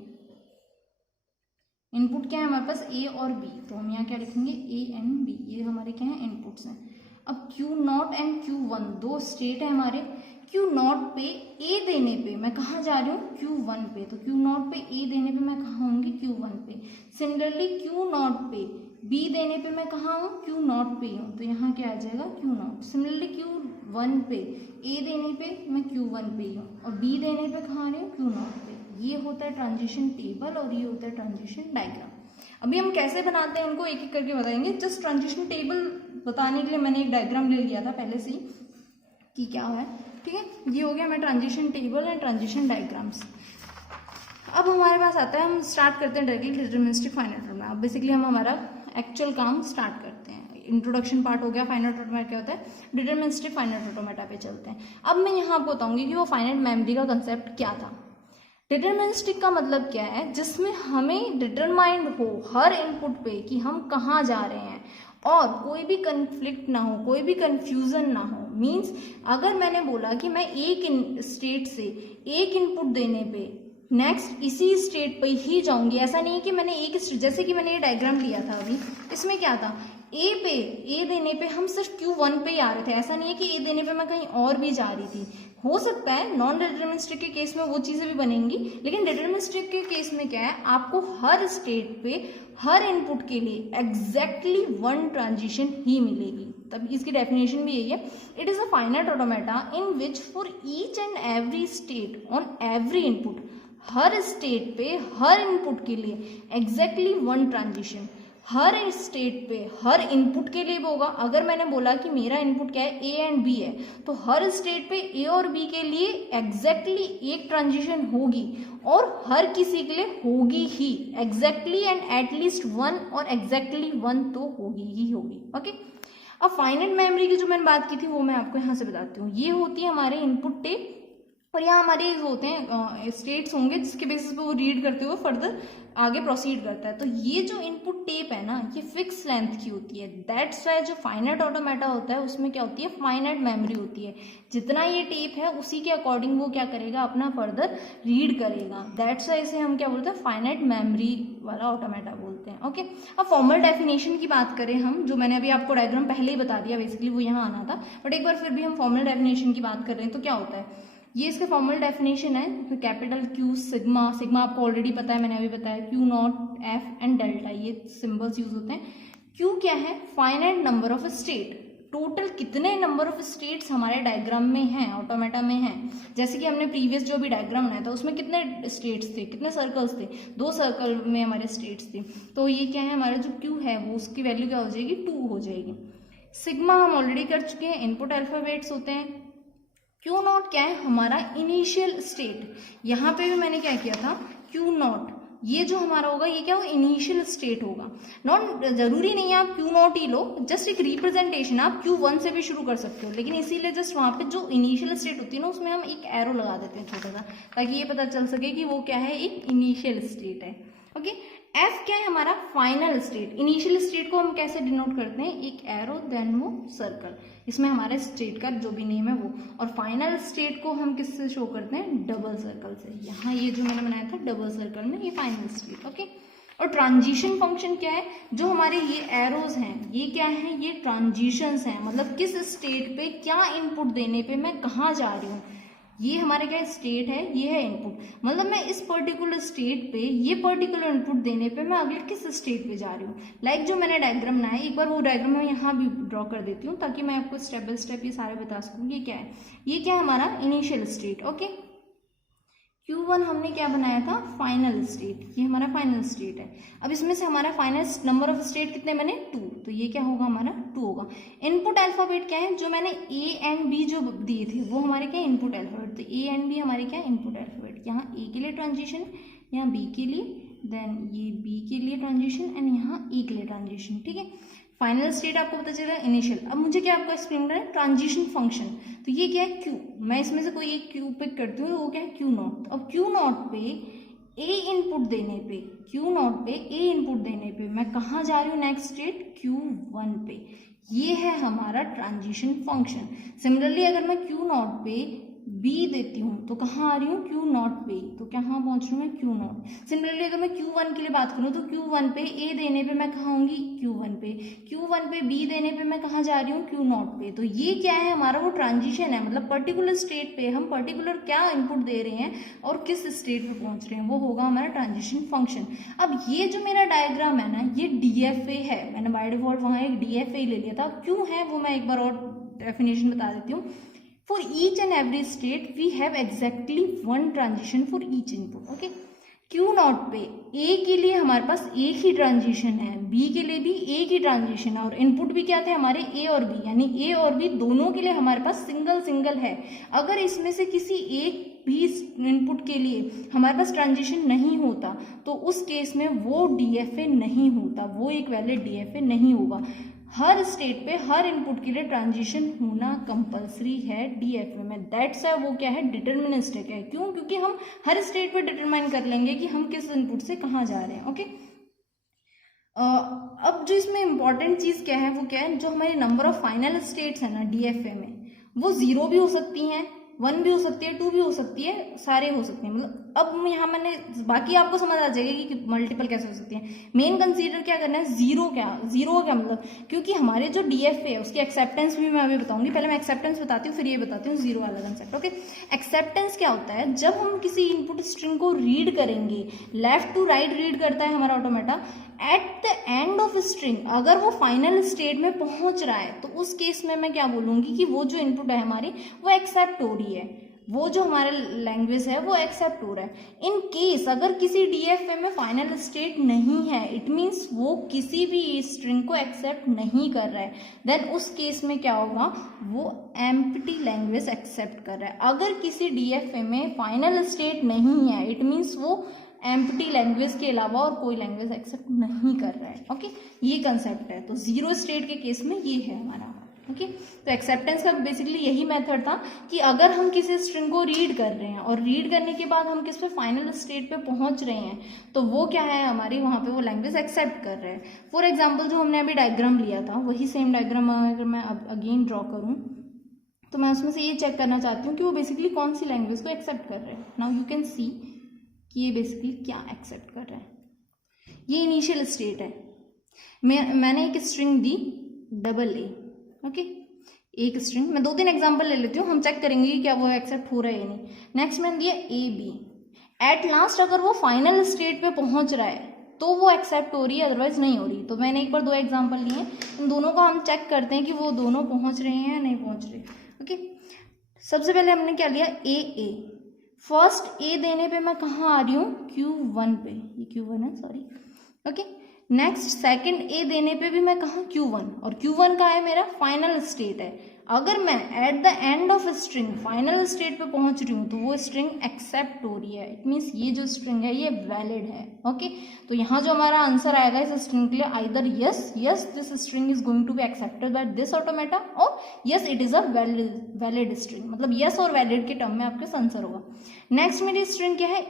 इनपुट क्या है हमारे पास, A और B, तो हम यहाँ क्या लिखेंगे, A एंड B, ये हमारे क्या है, इनपुट्स हैं। अब Q0 एंड Q1 दो स्टेट है हमारे। Q0 पे A देने पे मैं कहाँ जा रही हूँ, Q1 पे, तो Q0 पे A देने पे मैं कहाँ होंगी, Q1 पे। सिमिलरली Q0 पे B देने पे मैं कहाँ हूँ, Q0 पे हूँ, तो यहाँ क्या आ जाएगा, Q0। सिमिलरली Q1 पे A देने पे मैं Q1 पे हूँ और B देने पे कहाँ आ रही हूँ, Q0 पे। ये होता है ट्रांजिशन टेबल और ये होता है ट्रांजिशन डायग्राम। अभी हम कैसे बनाते हैं इनको एक एक करके बताएंगे। जस्ट ट्रांजिशन टेबल बताने के लिए मैंने एक डायग्राम ले लिया था पहले से ही कि क्या है। ठीक है, ये हो गया हमारा transition table and transition diagrams. अब हमारे पास आता है, हम स्टार्ट करते हैं डायरेक्टली डिटरमिनिस्टिक फाइनाइट ऑटोमेटा। अब बेसिकली हम हमारा एक्चुअल काम स्टार्ट करते हैं। इंट्रोडक्शन पार्ट हो गया, फाइनाइट ऑटोमेटा क्या होता है, डिटरमिनिस्टिक फाइनाइट ऑटोमेटा पे चलते हैं। अब मैं यहाँ आपको बताऊंगी कि वो फाइनाइट मेमोरी का कंसेप्ट क्या था। डिटरमिनिस्टिक का मतलब क्या है, जिसमें हमें डिटरमाइंड हो हर इनपुट पे कि हम कहाँ जा रहे हैं और कोई भी कंफ्लिक्ट ना हो, कोई भी कंफ्यूजन ना हो। मींस अगर मैंने बोला कि मैं एक स्टेट से एक इनपुट देने पे नेक्स्ट इसी स्टेट पे ही जाऊंगी, ऐसा नहीं है कि मैंने एक जैसे कि मैंने ये डायग्राम लिया था अभी, इसमें क्या था, ए देने पे हम सिर्फ Q1 पे ही आ रहे थे। ऐसा नहीं है कि ए देने पे मैं कहीं और भी जा रही थी। हो सकता है नॉन डिटरमिनिस्टिक के केस में वो चीजें भी बनेंगी, लेकिन डिटरमिनिस्टिक के केस में क्या है, आपको हर स्टेट पे हर इनपुट के लिए एग्जैक्टली वन ट्रांजिशन ही मिलेगी। तब इसकी डेफिनेशन भी यही है, it is a finite automata in which for each and every state on every input, her state पे हर इनपुट के लिए एग्जैक्टली वन ट्रांजिशन, हर स्टेट पे हर इनपुट के लिए भी होगा। अगर मैंने बोला कि मेरा इनपुट क्या है, ए एंड बी है, तो हर स्टेट पे ए और बी के लिए एग्जैक्टली एक ट्रांजिशन होगी और हर किसी के लिए होगी ही एग्जैक्टली एंड एटलीस्ट वन, और एग्जैक्टली वन तो होगी ही होगी। ओके, अब फाइनाइट मेमोरी की जो मैंने बात की थी वो मैं आपको यहाँ से बताती हूँ। ये होती है हमारे इनपुट टेप, और यहाँ हमारे होते हैं स्टेट्स होंगे जिसके बेसिस पे वो रीड करते हुए फर्दर आगे प्रोसीड करता है। तो ये जो इनपुट टेप है ना, ये फिक्स लेंथ की होती है। दैट्स वाई जो फाइनाइट ऑटोमेटा होता है उसमें क्या होती है, फाइनाइट मेमोरी होती है। जितना ये टेप है उसी के अकॉर्डिंग वो क्या करेगा, अपना फर्दर रीड करेगा। दैट्स वाई इसे हम क्या बोलते हैं, फाइनाइट मेमोरी वाला ऑटोमेटा बोलते हैं। ओके, अब फॉर्मल डेफिनेशन की बात करें हम, जो मैंने अभी आपको डायग्राम पहले ही बता दिया, बेसिकली वो यहाँ आना था, बट एक बार फिर भी हम फॉर्मल डेफिनेशन की बात कर रहे हैं तो क्या होता है, ये इसका फॉर्मल डेफिनेशन है। कैपिटल क्यू सिग्मा, सिग्मा आपको ऑलरेडी पता है, मैंने अभी बताया, Q not F and delta, ये सिंबल्स यूज होते हैं। क्यू क्या है, finite number of state, total कितने नंबर ऑफ स्टेट्स हमारे डायग्राम में हैं, ऑटोमेटा में हैं। जैसे कि हमने प्रीवियस जो भी डायग्राम बनाया था उसमें कितने स्टेट्स थे, कितने सर्कल्स थे, 2 सर्कल में हमारे स्टेट्स थे। तो ये क्या है, हमारा जो क्यू है वो उसकी वैल्यू क्या हो जाएगी, 2 हो जाएगी। सिग्मा हम ऑलरेडी कर चुके हैं, इनपुट अल्फाबेट्स होते हैं। क्यू नॉट क्या है, हमारा इनिशियल स्टेट, यहाँ पे भी मैंने क्या किया था, क्यू नॉट, ये जो हमारा होगा ये क्या होगा, इनिशियल स्टेट होगा। नॉट जरूरी नहीं है आप Q not he low, just एक रिप्रेजेंटेशन, आप Q1 से भी शुरू कर सकते हो, लेकिन इसीलिए जस्ट वहाँ पे जो इनिशियल स्टेट होती है ना उसमें हम एक एरो लगा देते हैं छोटा सा, ताकि ये पता चल सके कि वो क्या है, एक इनिशियल स्टेट है। ओके, एफ क्या है, हमारा फाइनल स्टेट। इनिशियल स्टेट को हम कैसे डिनोट करते हैं, एक एरो देन वो सर्कल, इसमें हमारे स्टेट का जो भी नेम है वो, और फाइनल स्टेट को हम किससे शो करते हैं, डबल सर्कल से। यहाँ ये जो मैंने बनाया था डबल सर्कल में, ये फाइनल स्टेट। ओके, और ट्रांजिशन फंक्शन क्या है, जो हमारे ये एरोज हैं ये क्या है, ये ट्रांजिशंस हैं, मतलब किस स्टेट पे क्या इनपुट देने पे मैं कहाँ जा रही हूँ। ये हमारे क्या स्टेट है, ये है इनपुट, मतलब मैं इस पर्टिकुलर स्टेट पे ये पर्टिकुलर इनपुट देने पे मैं अगले किस स्टेट पे जा रही हूँ। लाइक जो मैंने डायग्राम बनाया, एक बार वो डायग्राम मैं यहाँ भी ड्रॉ कर देती हूँ ताकि मैं आपको स्टेप बाय स्टेप ये सारे बता सकूँ। ये क्या है, ये क्या है हमारा इनिशियल स्टेट। ओके, Q1 हमने क्या बनाया था, फाइनल स्टेट, ये हमारा फाइनल स्टेट है। अब इसमें से हमारा फाइनल नंबर ऑफ स्टेट कितने बने, 2, तो ये क्या होगा, हमारा 2 होगा। इनपुट अल्फाबेट क्या है, जो मैंने A एंड B जो दिए थे वो हमारे क्या इनपुट अल्फाबेट, तो A एंड B हमारे क्या इनपुट अल्फाबेट। यहाँ A के लिए ट्रांजिशन, यहाँ B के लिए, देन ये B के लिए ट्रांजिशन, एंड यहाँ A के लिए ट्रांजिशन। ठीक है, फाइनल स्टेट आपको पता चला इनिशियल। अब मुझे क्या आपको एक्सप्लेन करना है, ट्रांजिशन फंक्शन। तो ये क्या है, Q, मैं इसमें से कोई एक Q पिक करती हूँ, वो क्या है, Q नॉट। अब Q नॉट पे A इनपुट देने पे, Q नॉट पे A इनपुट देने पे मैं कहाँ जा रही हूँ, नेक्स्ट स्टेट Q1 पे। ये है हमारा ट्रांजिशन फंक्शन। सिमिलरली अगर मैं Q नॉट पे B देती हूँ तो कहाँ आ रही हूँ, Q नॉट पे, तो कहाँ पहुँच रही हूँ मैं, Q नॉट। सिमिलरली अगर मैं Q1 के लिए बात करूँ तो Q1 पे A देने पे मैं कहाँ होंगी, Q1 पे। Q1 पे B देने पे मैं कहाँ जा रही हूँ, Q नॉट पे। तो ये क्या है, हमारा वो ट्रांजिशन है, मतलब पर्टिकुलर स्टेट पे हम पर्टिकुलर क्या इनपुट दे रहे हैं और किस स्टेट पे पहुँच रहे हैं, वो होगा हमारा ट्रांजिशन फंक्शन। अब ये जो मेरा डायग्राम है ना, ये DFA है, मैंने बाय डिफॉल्ट वहाँ एक DFA ले लिया था। क्यों है वो मैं एक बार और डेफिनेशन बता देती हूँ। For each and every state, we have exactly one transition for each input. Okay. Q not पे ए के लिए हमारे पास एक ही ट्रांजिशन है, बी के लिए भी एक ही ट्रांजिशन है, और इनपुट भी क्या थे हमारे ए और बी, यानी ए और बी दोनों के लिए हमारे पास सिंगल सिंगल है। अगर इसमें से किसी एक भी इनपुट के लिए हमारे पास ट्रांजिशन नहीं होता तो उस केस में वो डीएफए नहीं होता, वो एक वैलिड डीएफए नहीं होगा। हर स्टेट पे हर इनपुट के लिए ट्रांजिशन होना कंपलसरी है डीएफए में। दैट्स वो क्या है, डिटर्मिनिस्टिक है। क्यों? क्योंकि हम हर स्टेट पे डिटरमाइन कर लेंगे कि हम किस इनपुट से कहाँ जा रहे हैं। ओके, अब जो इसमें इंपॉर्टेंट चीज क्या है, वो क्या है, जो हमारे नंबर ऑफ फाइनल स्टेट्स है ना डीएफए में, वो 0 भी हो सकती हैं, 1 भी हो सकती है, 2 भी हो सकती है, सारे हो सकते हैं। मतलब अब यहाँ मैंने बाकी आपको समझ आ जाएगा कि मल्टीपल कैसे हो सकती है। मेन कंसीडर क्या करना है, जीरो क्या मतलब, क्योंकि हमारे जो डीएफए है उसकी एक्सेप्टेंस भी मैं अभी बताऊंगी। पहले मैं एक्सेप्टेंस बताती हूँ, फिर ये बताती हूँ जीरो वाला कंसेप्ट। ओके, एक्सेप्टेंस क्या होता है, जब हम किसी इनपुट स्ट्रिंग को रीड करेंगे, लेफ्ट टू राइट रीड करता है हमारा automata, at the end of string अगर वो फाइनल स्टेट में पहुंच रहा है तो उस केस में मैं क्या बोलूंगी कि वो जो इनपुट है हमारी वो एक्सेप्ट हो रही है, वो जो हमारा लैंग्वेज है वो एक्सेप्ट हो रहा है। इन केस अगर किसी डीएफए में फाइनल स्टेट नहीं है, इट मीन्स वो किसी भी स्ट्रिंग को एक्सेप्ट नहीं कर रहा है, देन उस केस में क्या होगा, वो एम्प्टी लैंग्वेज एक्सेप्ट कर रहा है। अगर किसी डीएफए में फाइनल स्टेट नहीं है, इट मीन्स वो एम्प्टी लैंग्वेज के अलावा और कोई लैंग्वेज एक्सेप्ट नहीं कर रहा है। ओके, ये कंसेप्ट है। तो जीरो स्टेट के केस में ये है हमारा। ओके, तो एक्सेप्टेंस का बेसिकली यही मेथड था कि अगर हम किसी स्ट्रिंग को रीड कर रहे हैं और रीड करने के बाद हम किस पे फाइनल स्टेट पे पहुंच रहे हैं, तो वो क्या है हमारी, वहां पे वो लैंग्वेज एक्सेप्ट कर रहे हैं। फॉर एग्जाम्पल जो हमने अभी डायग्राम लिया था, वही सेम डायग्राम अगर मैं अब अगेन ड्रॉ करूं तो मैं उसमें से ये चेक करना चाहती हूँ कि वो बेसिकली कौन सी लैंग्वेज को एक्सेप्ट कर रहे हैं। नाउ यू कैन सी कि ये बेसिकली क्या एक्सेप्ट कर रहा है। ये इनिशियल स्टेट है, मैंने एक string the double A. Okay, एक स्ट्रिंग, मैं 2-3 एग्जांपल ले लेती हूँ, हम चेक करेंगे कि क्या वो एक्सेप्ट हो रहा है या नहीं। नेक्स्ट मैंने दिया ए बी, एट लास्ट अगर वो फाइनल स्टेट पे पहुंच रहा है तो वो एक्सेप्ट हो रही है, अदरवाइज नहीं हो रही। तो मैंने एक बार 2 एग्जाम्पल लिए, इन दोनों को हम चेक करते हैं कि वो दोनों पहुंच रहे हैं या नहीं पहुंच रहे। ओके, सबसे पहले हमने क्या लिया, ए। फर्स्ट ए देने पे मैं कहाँ आ रही हूँ, Q1 पे, ये Q1 है, सॉरी। ओके, नेक्स्ट सेकंड ए देने पे भी मैं कहाँ, Q1, और Q1 का है मेरा फाइनल स्टेट है। अगर मैं at the end of string final state पे पहुंच रही हूँ तो वो स्ट्रिंग एक्सेप्ट हो रही है, इट मीन्स ये जो स्ट्रिंग है ये वैलिड है। ओके, तो यहाँ जो हमारा आंसर आएगा इस स्ट्रिंग के लिए, either yes this string is going to be accepted by this automata, और yes it is a valid string, मतलब यस और वैलिड के टर्म में आपके आंसर होगा। नेक्स्ट मेरी स्ट्रिंग क्या है,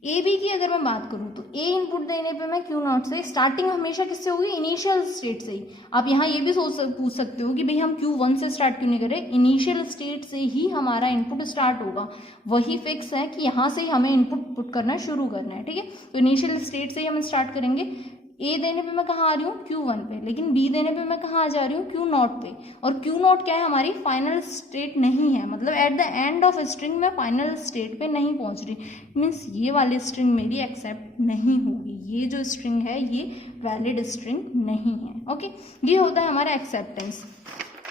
ए बी की अगर मैं बात करूं तो ए इनपुट देने पे मैं क्यू नॉट से, स्टार्टिंग हमेशा किससे होगी, इनिशियल पूछ से ही। आप यहाँ ये भी पूछ सकते हो कि भाई हम Q1 से स्टार्ट क्यों नहीं करें, इनिशियल स्टेट से ही हमारा इनपुट स्टार्ट होगा, वही फिक्स है कि यहाँ से ही हमें इनपुट पुट करना शुरू करना है। ठीक है, तो इनिशियल स्टेट से ही हम स्टार्ट करेंगे। ए देने पे मैं कहाँ आ रही हूँ, Q1 पे, लेकिन बी देने पे मैं कहाँ आ जा रही हूँ, Q नॉट पे, और Q नॉट क्या है, हमारी फाइनल स्टेट नहीं है, मतलब at the end of string में फाइनल स्टेट पे नहीं पहुंच रही, मीन्स ये वाली स्ट्रिंग मेरी एक्सेप्ट नहीं होगी, ये जो स्ट्रिंग है ये वैलिड स्ट्रिंग नहीं है। ओके, ये होता है हमारा एक्सेप्टेंस।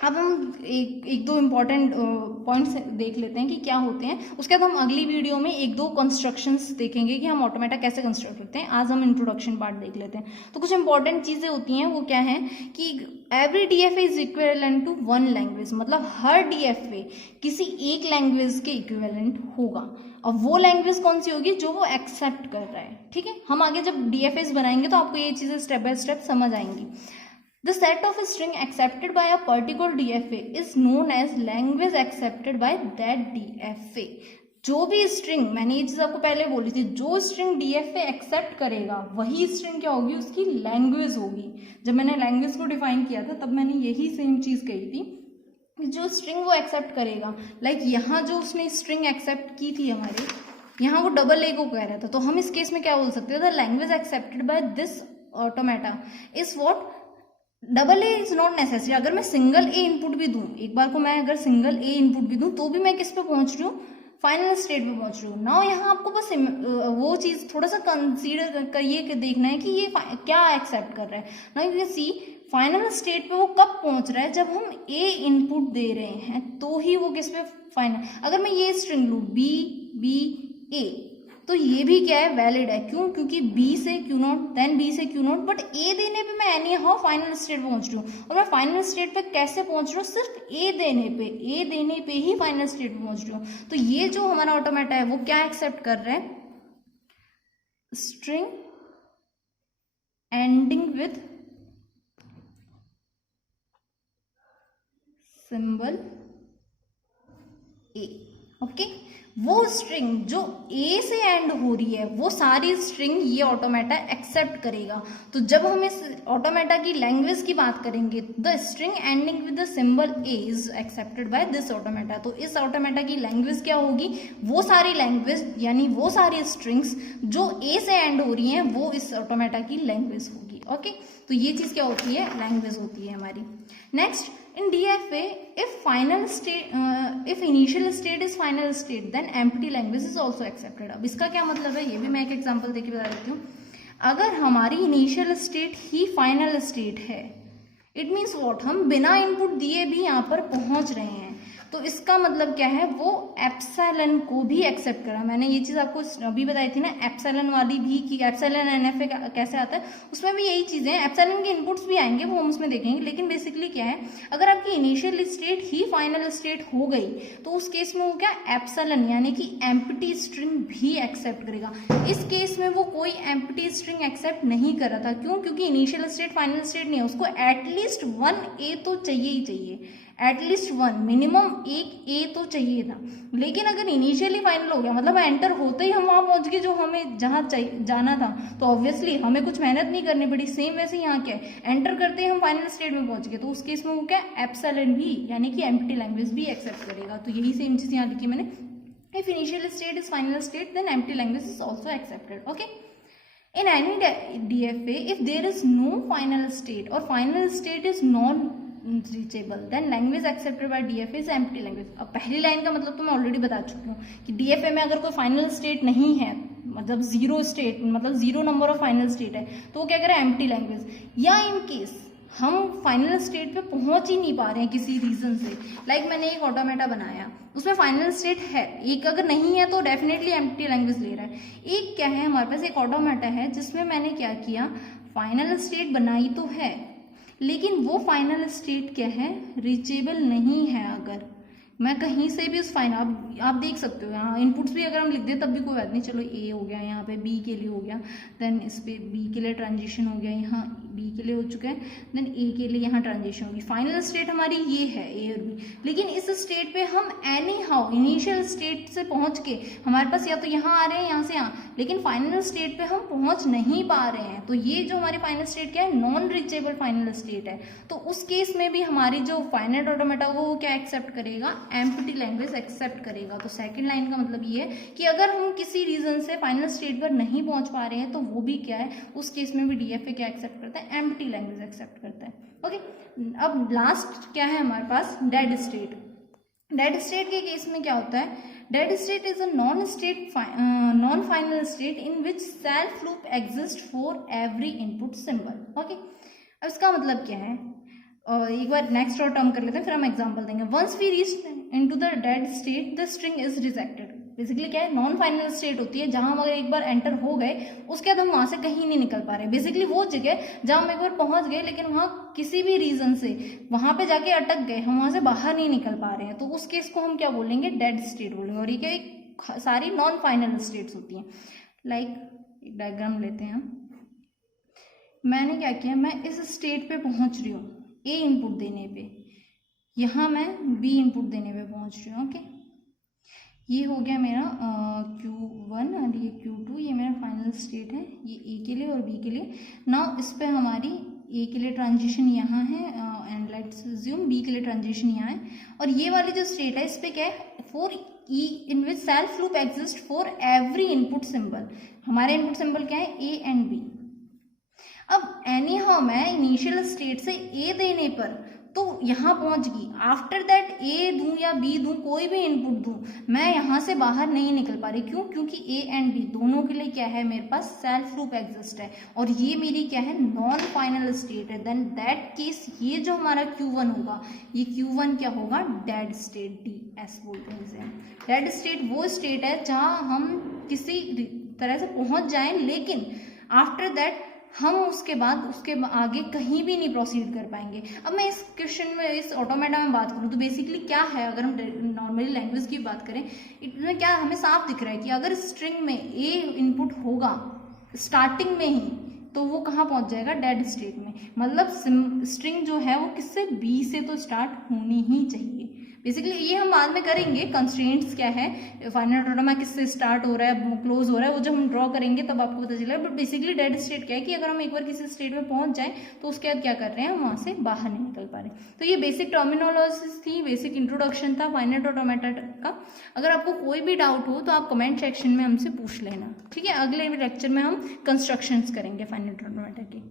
अब हम एक दो इम्पॉर्टेंट पॉइंट्स देख लेते हैं कि क्या होते हैं, उसके बाद हम अगली वीडियो में 1-2 कंस्ट्रक्शंस देखेंगे कि हम ऑटोमेटा कैसे कंस्ट्रक्ट करते हैं। आज हम इंट्रोडक्शन पार्ट देख लेते हैं। तो कुछ इंपॉर्टेंट चीज़ें होती हैं, वो क्या है कि every DFA is equivalent to 1 language, मतलब हर डीएफए किसी एक लैंग्वेज के इक्विवेलेंट होगा, और वो लैंग्वेज कौन सी होगी, जो वो एक्सेप्ट कर रहा है। ठीक है, हम आगे जब डीएफएस बनाएंगे तो आपको ये चीज़ें स्टेप बाय स्टेप समझ आएंगी। The set of string accepted by a particular DFA is known as language accepted by that DFA। जो भी स्ट्रिंग, मैंने ये चीज आपको पहले बोली थी, जो स्ट्रिंग डीएफए एक्सेप्ट करेगा वही स्ट्रिंग क्या होगी, उसकी लैंग्वेज होगी। जब मैंने लैंग्वेज को डिफाइन किया था तब मैंने यही सेम चीज कही थी, जो स्ट्रिंग वो एक्सेप्ट करेगा। लाइक यहाँ जो उसने स्ट्रिंग एक्सेप्ट की थी हमारे, यहाँ वो डबल ए को कह रहा था, तो हम इस केस में क्या बोल सकते हैं, the language accepted by this automata is what, double A is not necessary. अगर मैं सिंगल ए इनपुट भी दूं, एक बार को मैं अगर सिंगल ए इनपुट भी दूं तो भी मैं किस पे पहुंच रही हूँ, फाइनल स्टेट पे पहुंच रही हूँ। नाउ यहाँ आपको बस वो चीज थोड़ा सा कंसीडर करिए कि देखना है कि ये क्या एक्सेप्ट कर रहा है। Now you see final state पे वो कब पहुंच रहा है, जब हम ए इनपुट दे रहे हैं तो ही वो किस पे फाइनल। अगर मैं ये स्ट्रिंग लू बी बी ए, तो ये भी क्या है, वैलिड है। क्यों? क्योंकि बी से क्यू नॉट, देन बी से क्यू नॉट, बट ए देने पे मैं एनी हाउ फाइनल स्टेट पहुंच रही हूँ। और मैं फाइनल स्टेट पे कैसे पहुंच रही हूँ? सिर्फ ए देने पे ही फाइनल स्टेट पे पहुंच रही हूँ। तो ये जो हमारा ऑटोमेटा है वो क्या एक्सेप्ट कर रहा है? String ending with symbol A. Okay, वो स्ट्रिंग जो ए से एंड हो रही है वो सारी स्ट्रिंग ये ऑटोमेटा एक्सेप्ट करेगा। तो जब हम इस ऑटोमेटा की लैंग्वेज की बात करेंगे, the string ending with the symbol A is accepted by this automata. तो इस ऑटोमेटा की लैंग्वेज क्या होगी? वो सारी लैंग्वेज यानी वो सारी स्ट्रिंग्स जो ए से एंड हो रही हैं वो इस ऑटोमेटा की लैंग्वेज होगी। ओके, तो ये चीज क्या होती है? लैंग्वेज होती है हमारी। Next, in DFA, if initial state is final state, then empty language is also accepted। अब इसका क्या मतलब है ये भी मैं एक एग्जांपल देके बता देती हूँ। अगर हमारी इनिशियल स्टेट ही फाइनल स्टेट है, इट मीन्स व्हाट, हम बिना इनपुट दिए भी यहाँ पर पहुंच रहे हैं, तो इसका मतलब क्या है? वो एप्सिलॉन को भी एक्सेप्ट करा। मैंने ये चीज आपको अभी बताई थी ना, एप्सिलॉन वाली भी, कि एप्सिलॉन एनएफए कैसे आता है, उसमें भी यही चीजें हैं। एप्सिलॉन के इनपुट्स भी आएंगे, वो हम उसमें देखेंगे। लेकिन बेसिकली क्या है, अगर आपकी इनिशियल स्टेट ही फाइनल स्टेट हो गई तो उस केस में वो क्या, एप्सिलॉन यानी कि एम्प्टी स्ट्रिंग भी एक्सेप्ट करेगा। इस केस में वो कोई एम्प्टी स्ट्रिंग एक्सेप्ट नहीं कर रहा था। क्यों? क्योंकि इनिशियल स्टेट फाइनल स्टेट नहीं है, उसको एटलीस्ट 1 ए तो चाहिए ही चाहिए, एटलीस्ट 1, मिनिमम एक ए तो चाहिए था। लेकिन अगर इनिशियली फाइनल हो गया, मतलब एंटर होते ही हम वहां पहुंच गए जो हमें जहां जाना था, तो ऑब्वियसली हमें कुछ मेहनत नहीं करनी पड़ी। सेम वैसे यहाँ क्या है, एंटर करते ही हम फाइनल स्टेट में पहुंच गए, तो उस केस में वो क्या, एप्सिलॉन भी यानी कि एम्प्टी लैंग्वेज भी एक्सेप्ट करेगा। तो यही सेम चीज यहाँ लिखी मैंने, if initial state is final state then empty language is also accepted. Okay, in any DFA, if there is no final state or final state is non reachable, then language accepted by DFA is empty language। अब पहली line का मतलब तो मैं already बता चुकी हूँ कि DFA में अगर कोई फाइनल स्टेट नहीं है, मतलब जीरो स्टेट, मतलब zero number of final state है, तो वो क्या करे, एम्प्टी लैंग्वेज। या इन केस हम फाइनल स्टेट पे पहुंच ही नहीं पा रहे हैं किसी रीजन से, लाइक मैंने एक ऑटोमेटा बनाया, उसमें फाइनल स्टेट है, एक अगर नहीं है तो डेफिनेटली एम्प्टी लैंग्वेज ले रहा है। एक क्या है, हमारे पास एक ऑटोमेटा है जिसमें मैंने क्या किया, फाइनल स्टेट बनाई तो है, लेकिन वो फाइनल स्टेट क्या है, रीचेबल नहीं है। अगर मैं कहीं से भी उस फाइनल, आप देख सकते हो यहाँ इनपुट्स भी अगर हम लिख दें तब भी कोई बात नहीं, चलो ए हो गया, यहाँ पे बी के लिए हो गया, देन इस पे बी के लिए ट्रांजिशन हो गया, यहाँ बी के लिए हो चुका है, देन ए के लिए यहाँ ट्रांजिशन होगी। फाइनल स्टेट हमारी ये है ए और बी, लेकिन इस स्टेट पे हम एनी हाउ इनिशियल स्टेट से पहुंच के हमारे पास या तो यहाँ आ रहे हैं, यहाँ से यहाँ, लेकिन फाइनल स्टेट पे हम पहुंच नहीं पा रहे हैं। तो ये जो हमारी फाइनल स्टेट क्या है, नॉन रीचेबल फाइनल स्टेट है। तो उस केस में भी हमारी जो फाइनल ऑटोमेटा होगा वो क्या एक्सेप्ट करेगा, एम्प्टी लैंग्वेज एक्सेप्ट करेगा। तो सेकंड लाइन का मतलब ये है कि अगर हम किसी रीजन से फाइनल स्टेट पर नहीं पहुंच पा रहे हैं तो वो भी क्या है, उस केस में भी डीएफए क्या एक्सेप्ट करता है, एम्प्टी लैंग्वेज एक्सेप्ट करता है। ओके, अब लास्ट क्या है हमारे पास, डेड स्टेट। डेड स्टेट के केस में क्या होता है, dead state is a non final state in which self loop exist for every input symbol. Okay, अब इसका मतलब क्या है, एक बार नेक्स्ट और टर्म कर लेते हैं, फिर हम एग्जांपल देंगे। Once we reach into the dead state the string is rejected. Basically क्या है, नॉन फाइनल स्टेट होती है जहां हम अगर एक बार एंटर हो गए उसके बाद हम वहां से कहीं नहीं निकल पा रहे। बेसिकली वो जगह जहां हम एक बार पहुंच गए लेकिन वहां किसी भी रीजन से वहां पे जाके अटक गए, हम वहां से बाहर नहीं निकल पा रहे हैं, तो उस केस को हम क्या बोलेंगे, डेड स्टेट बोलेंगे। और ये क्या, सारी नॉन फाइनल स्टेट्स होती हैं। लाइक एक डायग्राम लेते हैं हम, मैंने क्या किया, मैं इस स्टेट पे पहुंच रही हूँ ए इनपुट देने पे, यहाँ मैं बी इनपुट देने पे पहुंच रही हूँ। ओके, ये हो गया मेरा Q1 और ये Q2, ये मेरा फाइनल स्टेट है, ये ए के लिए और बी के लिए। नाउ इस पे हमारी ए के लिए ट्रांजिशन यहाँ है एंड लेट्स अज्यूम बी के लिए ट्रांजिशन यहाँ है, और ये वाली जो स्टेट है इस पे क्या है, for E in which self loop exist for every input symbol. हमारे इनपुट सिंबल क्या है, ए एंड बी। अब एनी हाउ मैं इनिशियल स्टेट से ए देने पर तो यहाँ पहुंच गई, आफ्टर दैट ए दूं या बी दूं, कोई भी इनपुट दूं, मैं यहाँ से बाहर नहीं निकल पा रही। क्यों? क्योंकि ए एंड बी दोनों के लिए क्या है, मेरे पास सेल्फ लूप एग्जिस्ट है और ये मेरी क्या है, नॉन फाइनल स्टेट है। देन दैट केस ये जो हमारा Q1 होगा, ये Q1 क्या होगा, डेड स्टेट, DS बोलते हैं इसे। डेड स्टेट वो स्टेट है जहाँ हम किसी तरह से पहुंच जाएं, लेकिन आफ्टर दैट हम उसके आगे कहीं भी नहीं प्रोसीड कर पाएंगे। अब मैं इस क्वेश्चन में, इस ऑटोमेटा में बात करूं तो बेसिकली क्या है, अगर हम नॉर्मली लैंग्वेज की बात करें, इसमें क्या हमें साफ दिख रहा है कि अगर स्ट्रिंग में ए इनपुट होगा स्टार्टिंग में ही, तो वो कहाँ पहुंच जाएगा, डेड स्टेट में। मतलब स्ट्रिंग जो है वो किससे, बी से तो स्टार्ट होनी ही चाहिए। बेसिकली ये हम बाद में करेंगे, कंस्ट्रेंट्स क्या है, फाइनाइट ऑटोमा किससे स्टार्ट हो रहा है, क्लोज हो रहा है, वो जब हम ड्रॉ करेंगे तब आपको पता चलेगा। बट बेसिकली डेड स्टेट क्या है कि अगर हम एक बार किसी स्टेट में पहुंच जाए तो उसके बाद क्या कर रहे हैं, हम वहां से बाहर नहीं निकल पा रहे। तो ये बेसिक टर्मिनोलॉजीज थी, बेसिक इंट्रोडक्शन था फाइनाइट ऑटोमेटा का। अगर आपको कोई भी डाउट हो तो आप कमेंट सेक्शन में हमसे पूछ लेना, ठीक है। अगले लेक्चर में हम कंस्ट्रक्शंस करेंगे फाइनाइट ऑटोमेटा के।